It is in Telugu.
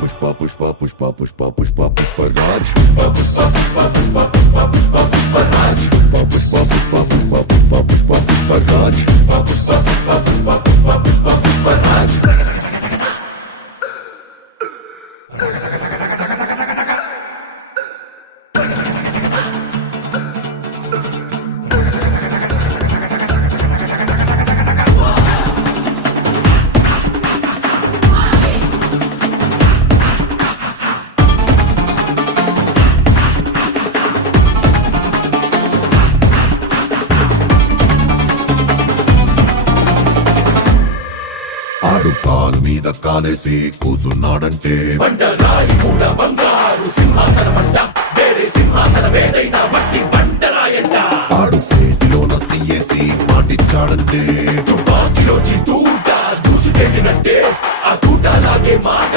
పుష్ప పుష్ప పుష్ప పుష్ప పుష్ప పుష్పరాజ్ పుష్ప పుష్ప పుష్ప పుష్ప పుష్ప పుష్ప పుష్పరాజ్ పుష్ప పుష్ప పుష్ప పుష్ప పుష్ప పుష్ప పుష్పరాజ్ పుష్ప పుష్ప పుష్ప పుష్ప పుష్ప పుష్ప పుష్పరాజ్ ఆడు కాలు మీద కాలేసి కూసున్నాడంటే బండరాయి మూడ బంగారు సింహాసనమంట వేరే సింహాసనమేదైనా మట్టి బండరాయంట ఆడు చేతిలోన సీఏసి మాటిచ్చాడంటే తుపాకిలోచి తూట దూసుకెళ్ళినట్టే ఆ తూట లాగే మాట